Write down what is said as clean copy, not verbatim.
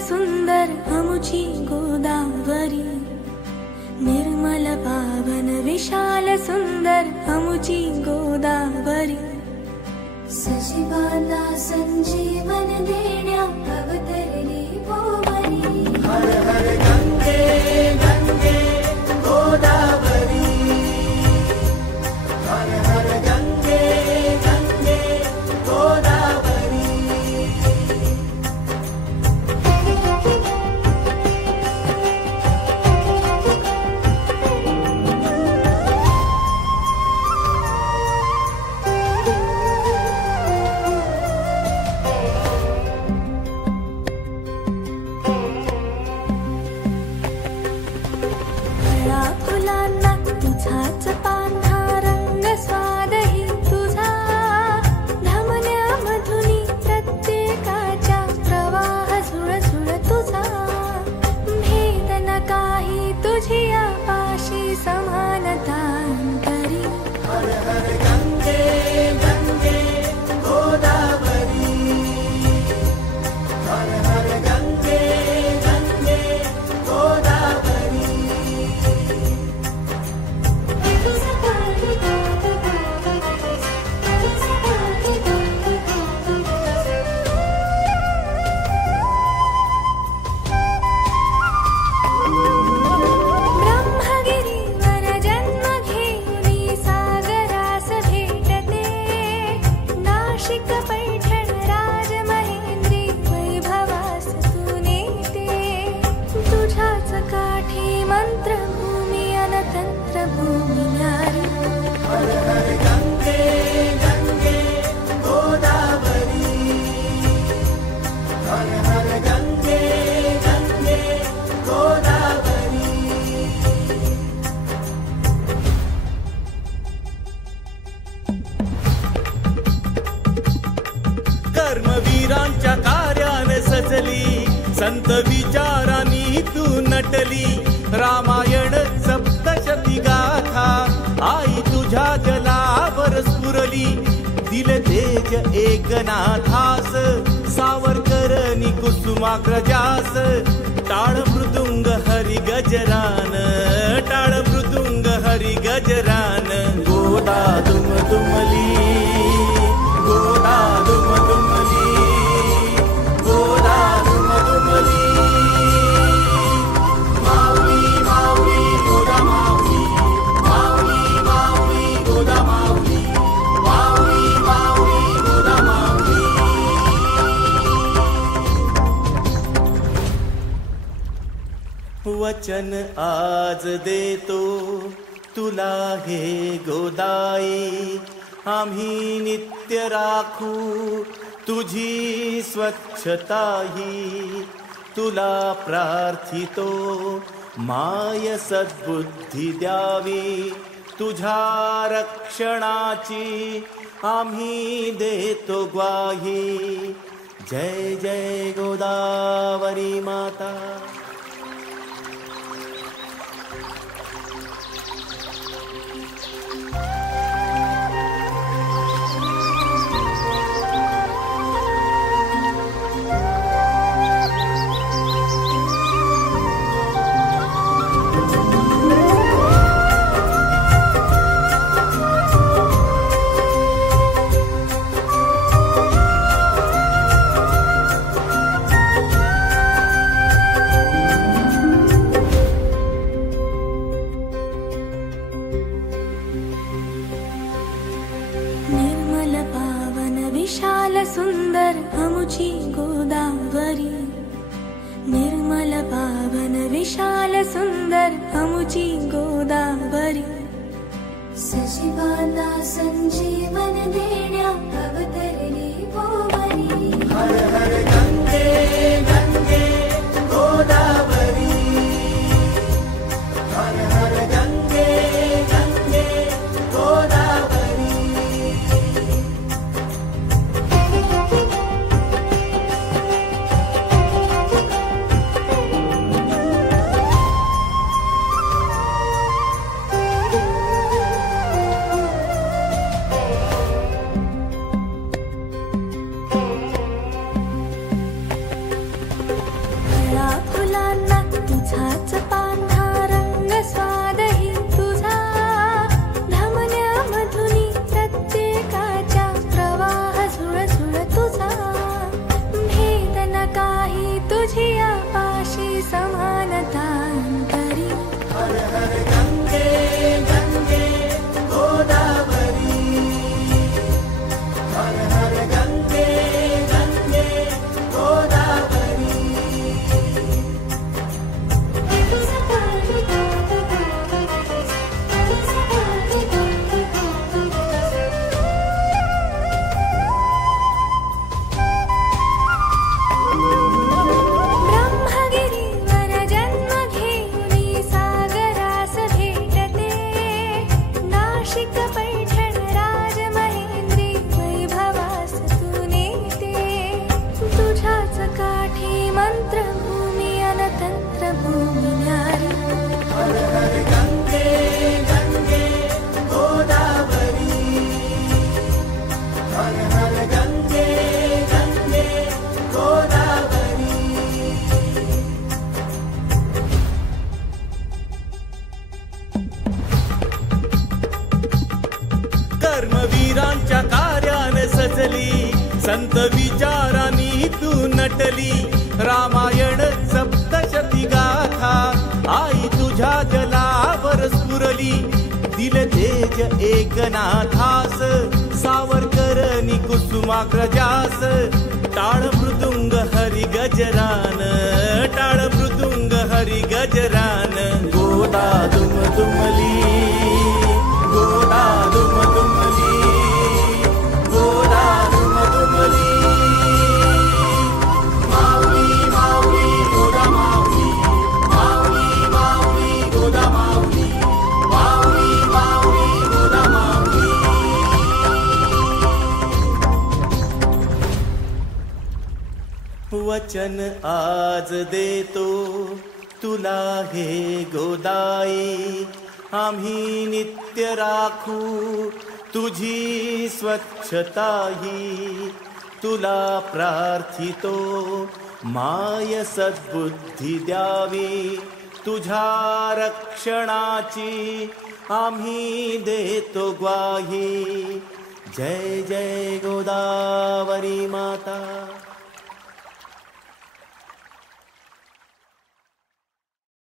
सुंदर अमुची गोदावरी, निर्मल पावन विशाल सुंदर अमुची गोदावरी, सजीवांना संजीवन देण्या अवतरली भोवरी. हर हर गंगे गंगे गोदावरी, हर हर गंगे गंगे गोदावरी. कर्मवीरांच्या कार्याने सजली, संत विचारांनी तू नटली. रामायण सप्तशती गाथा आई तुझ्या जलावर स्फुरली. दिल तेज एकनाथास सावरकरनी कुसुमाग्रजास. टाळ मृदुंग हरी गजरान, टाळ मृदुंग हरी गजरान. गोदा दुम दुमली, गोदा दुम दुमली, गोदा दुम दुमली. माऊली माऊली गोदा माऊली, माऊली माऊली गोदा माऊली, माऊली माऊली गोदा माऊली. वचन आज देतो तुला हे गोदाई, आम्ही नित्य राखू तुझी स्वच्छताही. तुला प्रार्थितो माय सद्बुद्धी द्यावी, तुझ्या रक्षणाची आम्ही देतो ग्वाही. जय जय गोदावरी माता. सुंदर अमुची गोदावरी, निर्मल पावन विशाल सुंदर अमुची गोदावरी. सजीवांना संजीवन देण्या अवतरली भुवनी. हर हर गंगे गंगे गोदावरी, हर हर गंगे गंगे गोदावरी. फुलांना तुझाच पांढरा रंग, स्वादही तुझा धमन्यामधुनी प्रत्येकाच्या प्रवाह झुळझुळ तुझा. भेद न काही तुझी आपाशी समानता अंतरी. हर हर गंगे गंगे गोदावरी, हर हर गंगे गंगे गोदावरी. ब्रह्मगिरीवर जन्म घेऊनी सागरास भेटते. नाशिक पैठण राजमहेंद्री वैभवास तू नेते. तुझ्याच काठी मंत्रभूमी अनतंत्रभूमी न्यारी. हर हर गंगे गंगे गोदावरी, हर हर गंगे गंगे गोदावरी. कर्मवीरांच्या कार्याने सजली, संत विचारांनी तू नटली. रामायण सप्तशती गाथा आई तुझ्या जलावर स्फुरली. दिल तेज एकनाथास, सावरकरनी कुसुमाग्रजास. टाळ मृदुंग हरी गजरान, टाळ मृदुंग हरी गजरान. गोदा दुम दुमली, गोदा दुम दुमली, गोदा दुम दुमली. माऊली माऊली गोदा माऊली, माऊली माऊली गोदा माऊली, माऊली माऊली गोदा माऊली. वचन आज देतो तुला हे गोदाई, आम्ही नित्य राखू तुझी स्वच्छताही. तुला प्रार्थितो माय सद्बुद्धी द्यावी, तुझ्या रक्षणाची आम्ही देतो ग्वाही. जय जय गोदावरी माता.